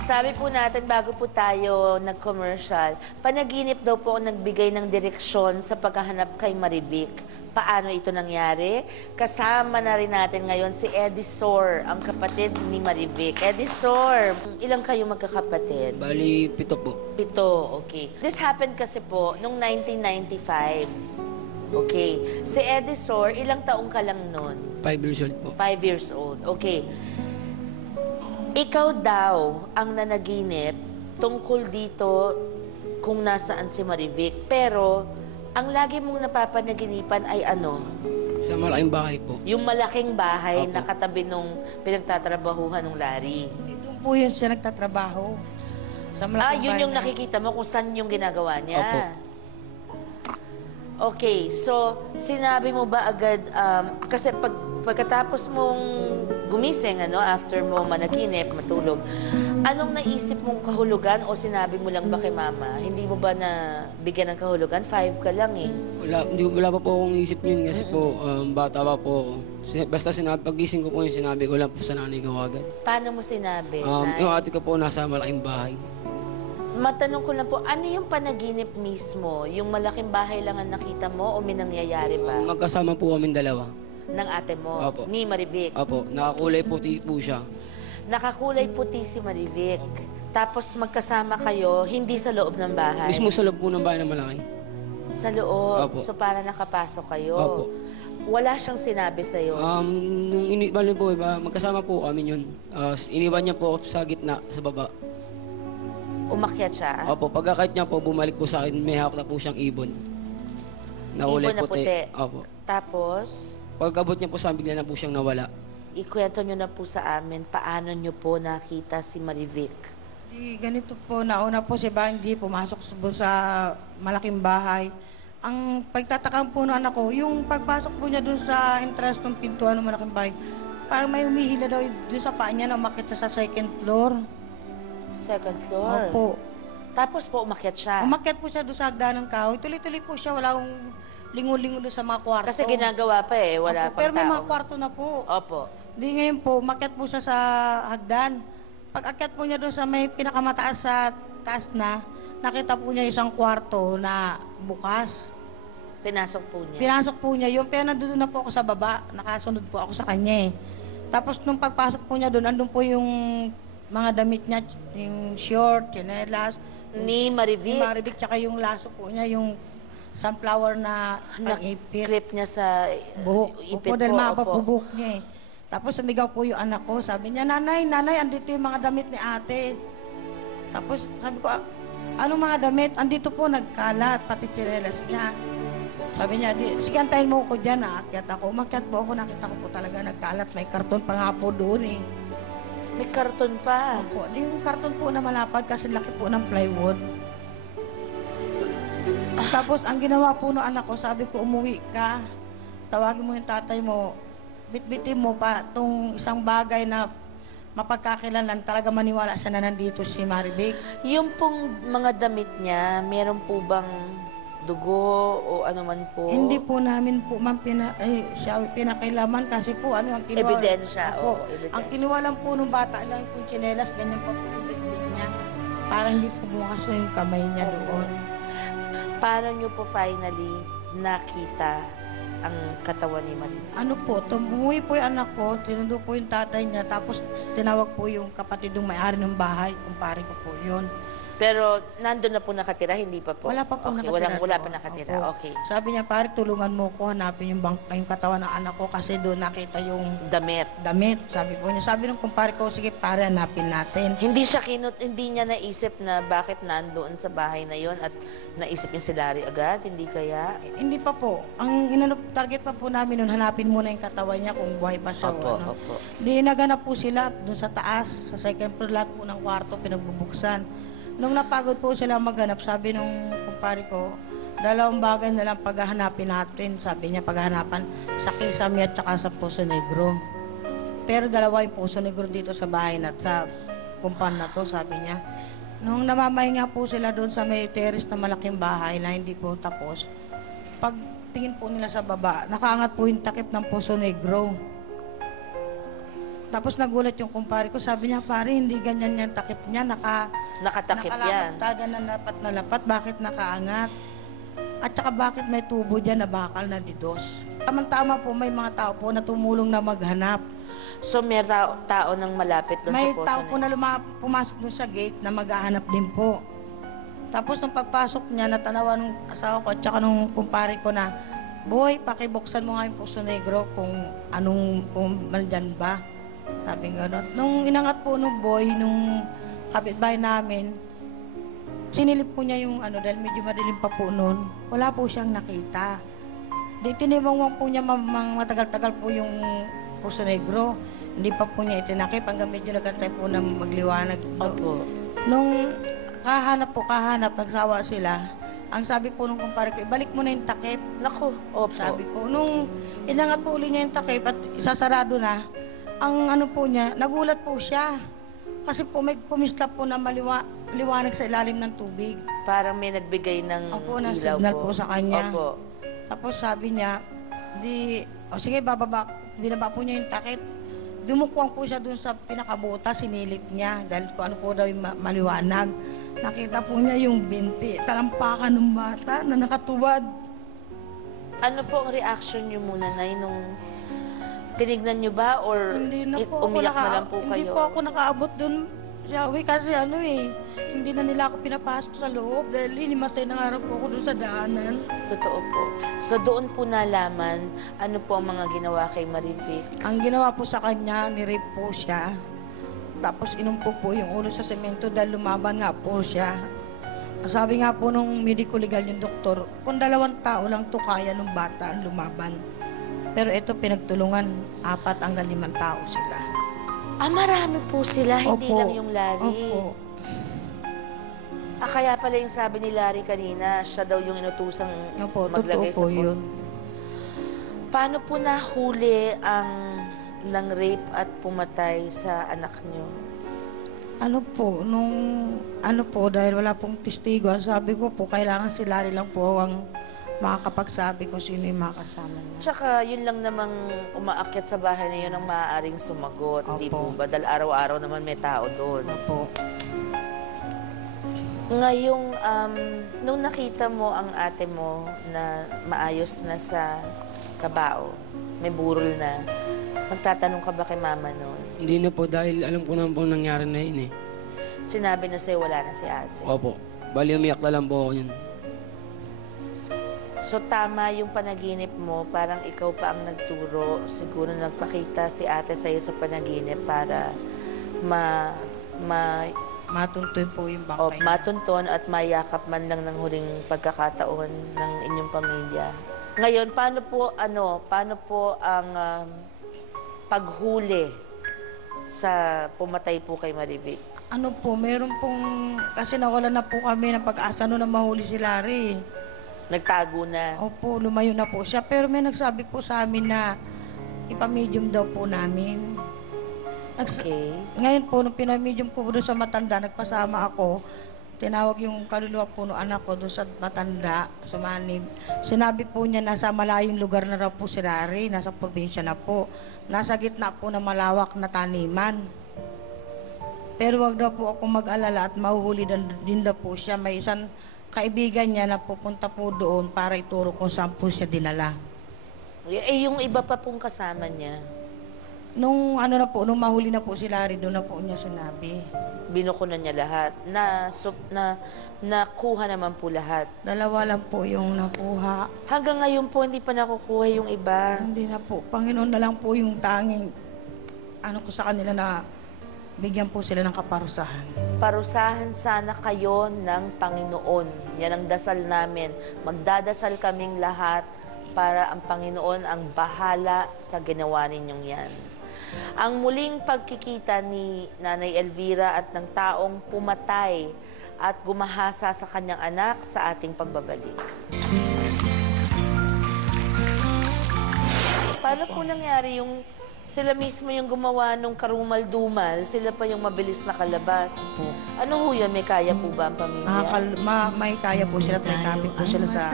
Sabi po natin, bago po tayo nag-commercial, panaginip daw po ang nagbigay ng direksyon sa paghahanap kay Marivic. Paano ito nangyari? Kasama na rin natin ngayon si Eddie Sor, ang kapatid ni Marivic. Eddie Sor, ilang kayo magkakapatid? Bali, 7 po. 7, okay. This happened kasi po noong 1995. Okay. Si Eddie Sor, ilang taong ka lang nun? 5 years old po. 5 years old. Okay. Ikaw daw ang nanaginip tungkol dito kung nasaan si Marivic. Pero, ang lagi mong napapanaginipan ay ano? Sa malaking bahay po. Yung malaking bahay Opo. na katabi nung pinagtatrabahuhan ng Larry. Doon po yun siya nagtatrabaho. Sa malaking Yun bahay yung na- nakikita mo kung saan yung ginagawa niya. Opo. Okay, so sinabi mo ba agad, kasi pagkatapos mong gumising, after mo managinip, matulog, anong naisip mong kahulugan o sinabi mo lang ba kay mama? Hindi mo ba na bigyan ng kahulugan? 5 ka lang eh. Wala pa po akong isip yun kasi po, bata pa po. Basta pagising ko po yung sinabi ko lang po sa nanay ko agad. Paano mo sinabi? Yung ate ko po nasa malaking bahay. Matanong ko lang po, ano yung panaginip mismo? Yung malaking bahay lang ang nakita mo o may nangyayari ba? Magkasama po kami dalawa. Ng ate mo, Opo. ni Marivic. Opo, nakakulay puti po siya. Nakakulay puti si Marivic. Tapos magkasama kayo, hindi sa loob ng bahay. Mismo sa loob po ng bahay na malaki. Sa loob. Opo. So para nakapasok kayo. Opo. Wala siyang sinabi sa'yo. Nung iniwan po, magkasama po kami yun. Iniwan niya po ako sa gitna, sa baba. Umakyat siya. Opo, pagkakait niya po, bumalik po sa akin, may hawak na po siyang ibon. Nakulay Ibon na puti. Opo. Tapos, Pagkabot niya po sa amin, bigla na po siyang nawala. ikwento nyo na po sa amin paano nyo po nakita si Marivic. Ganito po, nauna po si Bandy, pumasok sa malaking bahay. Ang pagtatakang po ng anak ko, yung pagpasok po niya dun sa entrance ng pintuan ng malaking bahay, parang may umihila daw dun sa paa niya na umakyat siya sa second floor. Second floor. Opo. Tapos po umakyat siya. Umakyat po siya doon sa hagdan ng kahoy. Tuloy-tuloy po siya, wala akong lingo-lingo doon sa mga kwarto. Kasi ginagawa pa eh, wala Opo, pang pero may tao. mga kwarto na po. Opo. Di ngayon po, umakyat po siya sa hagdan. Pag akyat po niya doon sa may pinakamataas sa taas na, nakita po niya isang kwarto na bukas. Pinasok po niya. Pinasok po niya yun, pero nandun na po ako sa baba. Nakasunod po ako sa kanya eh. Tapos nung pagpasok po niya doon, andun po yung mga damit niya, yung short, chinelas, Ni Marivic. yung maribik, tsaka yung laso po niya, yung sunflower na pang-ipit. Clip niya sa Buhok. ipit Opo, dahil po. mahaba Opo. po buhok niya eh. Tapos sumigaw po yung anak ko. Sabi niya, nanay, andito yung mga damit ni ate. Tapos sabi ko, anong mga damit? Andito po, nagkalat, pati chinelas niya. Sabi niya, sige, antayin mo ko dyan, aakyat ako. Umakyat po ako, nakita ko po talaga nagkalat. May karton pa nga po doon eh. May karton pa. Opo, yung karton po na malapad kasi laki po ng plywood. Tapos ang ginawa po ng anak ko, sabi ko, umuwi ka. Tawagin mo yung tatay mo. Bitbitin mo pa itong isang bagay na mapagkakilanlan. Talaga maniwala siya na nandito si Marivic. Yung pong mga damit niya, meron po bang dugo o ano man po? Hindi po namin po ma'am siya pinakailaman kasi po ano ang kinuha. Ebidensya. Opo. Oo, ebidensya. Ang kinuha lang po nung bata lang po tsinelas, ganyan pa po yung bitbit niya. Parang hindi po bukas yung kamay niya doon. Paano niyo po finally nakita ang katawan ni Marivic? Ano po, umuwi po yung anak ko, tinundo po yung tatay niya, tapos tinawag po yung kapatid ng may-ari ng bahay, kumpare ko po yun. Pero nandun na po nakatira, hindi pa po? Wala pa po Okay, nakatira. wala doon. pa nakatira, Opo. okay. Sabi niya, pare, tulungan mo ko, hanapin yung katawan ng anak ko kasi doon nakita yung Damit. damit. Sabi po niya, sabi ng kumpare ko, sige pare, hanapin natin. Hindi niya naisip na bakit nandoon sa bahay na yon at naisip niya si Larry agad, hindi kaya? Hindi pa po. Ang target pa po namin noon, hanapin muna yung katawan niya kung buhay pa siya. Opo, o ano. opo. Di naganap po sila doon sa taas, sa second floor, lahat po ng kwarto pinagbubuksan. Nung napagod po sila maghanap, sabi nung kumpare ko, dalawang bagay na lang paghahanapin natin. Sabi niya, paghahanapan sa Kisame at saka sa Poso Negro. Pero dalawa yung Poso Negro dito sa bahay na sa kumpan na to, sabi niya. Nung namamahinga po sila doon sa may terrace na malaking bahay na hindi po tapos, pagtingin po nila sa baba, nakaangat po yung takip ng Puso Negro. Tapos nagulat yung kumpare ko, sabi niya, pare, hindi ganyan yung takip niya, Nakatakip yan. talaga na lapat, bakit nakaangat? At saka bakit may tubo dyan na bakal na didos? Tama-tama po, may mga tao po na tumulong na maghanap. So may tao nang malapit doon sa May poso tao na po na pumasok doon sa gate na maghahanap din po. Tapos nung pagpasok niya, natanawa nung asawa ko at saka nung kumpare ko na, boy, pakibuksan mo nga yung Puso Negro kung nandyan ba. Sabi nga gano'n. Nung inangat po nung boy, nung kapitbahay namin, sinilip po niya yung dahil medyo madilim pa po noon, wala po siyang nakita. Di tinibang po niya matagal-tagal po yung Puso Negro. Hindi pa po niya itinakip hanggang medyo nagantay po na magliwanag. Opo. Nung kahanap, nagsawa sila, ang sabi po nung kumpare ko, ibalik mo na yung takip. Naku, opo. Sabi po, nung inangat po uli niya yung takip at isasarado na, ang po niya, nagulat po siya. Kasi po may kumislap po na liwanag sa ilalim ng tubig. Parang may nagbigay ng Opo, ng ilaw signal po sa kanya. Opo. Tapos sabi niya, sige, binaba po niya yung takip. Dumukwang po siya dun sa pinakabuta, sinilip niya. Dahil kung ano po daw yung maliwanag. Nakita po niya yung binti, talampakan ng bata na nakatuwad. Ano po ang reaction niyo muna, Nay, nung tinignan niyo ba or Hindi na po umiyak na lang po Hindi kayo? po ako nakaabot dun, Shawi, kasi hindi na nila ako pinapasok sa loob dahil hinimatay na nga po ako dun sa daanan. Totoo po. So doon po nalaman ano po ang mga ginawa kay Marivic. Ang ginawa po sa kanya, nirape po siya. Tapos inumpo po yung ulo sa semento dahil lumaban nga po siya. Sabi nga po nung medico legal yung doktor, kung 2 tao lang to kaya nung bata ang lumaban. Pero ito pinagtulungan, 4 hanggang 5 tao sila. Marami po sila, hindi Opo. lang yung Larry. Opo. Kaya pala yung sabi ni Larry kanina, siya daw yung inutusang Opo, maglagay totoo sa po post. yun. Paano po nahuli ang ng rape at pumatay sa anak niyo? Dahil wala pong testigo, ang sabi ko po, kailangan si Larry lang po ang makakapagsabi kung sino yung makasama niya. Tsaka yun lang namang umaakyat sa bahay na yun ang maaaring sumagot. Hindi po ba? Dahil araw-araw naman may tao doon. Opo. Ngayong, nung nakita mo ang ate mo na maayos na sa kabao, may burol na, magtatanong ka ba kay mama noon? Hindi na po dahil alam ko naman po nangyari na yun eh. Sinabi na sa'yo wala na si ate. Opo. Bali umiyak na lang po ako yun. So tama yung panaginip mo, parang ikaw pa ang nagturo. Siguro nagpakita si ate sa'yo sa panaginip para Matuntoy po yung bangkay. matunton at mayakap man lang ng huling pagkakataon ng inyong pamilya. Ngayon, paano po ang paghuli sa pumatay po kay Marivic? Meron pong, kasi nawala na po kami ng pag-asa na mahuli si Larry. Nagtago na. Opo, lumayo na po siya. Pero may nagsabi po sa amin na ipamedium daw po namin. Okay. Ngayon po, nung pinamedium ko doon sa matanda, nagpasama ako, tinawag yung kaluluwa po ng anak ko doon sa matanda, sa Manib. Sinabi po niya nasa malayong lugar na raw po si Larry, nasa probinsya na po. Nasa gitna po ng malawak na taniman. Pero wag daw po ako mag-alala at mahuhuli din daw po siya. May isang kaibigan niya na pupunta po doon para ituro kung saan po siya dinala. Yung iba pa pong kasama niya, Nung mahuli na po si Larry, doon na po niya sinabi. binuko na niya lahat. Nakuha naman po lahat. 2 lang po yung nakuha. Hanggang ngayon po, hindi pa nakukuha yung iba. Hindi na po. Panginoon na lang po yung tanging ko sa kanila na bigyan po sila ng kaparusahan. Parusahan sana kayo ng Panginoon. Yan ang dasal namin. Magdadasal kaming lahat para ang Panginoon ang bahala sa ginawa ninyong yan. Ang muling pagkikita ni Nanay Elvira at ng taong pumatay at gumahasa sa kanyang anak sa ating pagbabalik. Paano po nangyari yung sila mismo yung gumawa nung karumal-dumal, sila pa yung mabilis na kalabas? Ano ho yun? May kaya po ba ang pamilya? May kaya po sila, may kabit po sila sa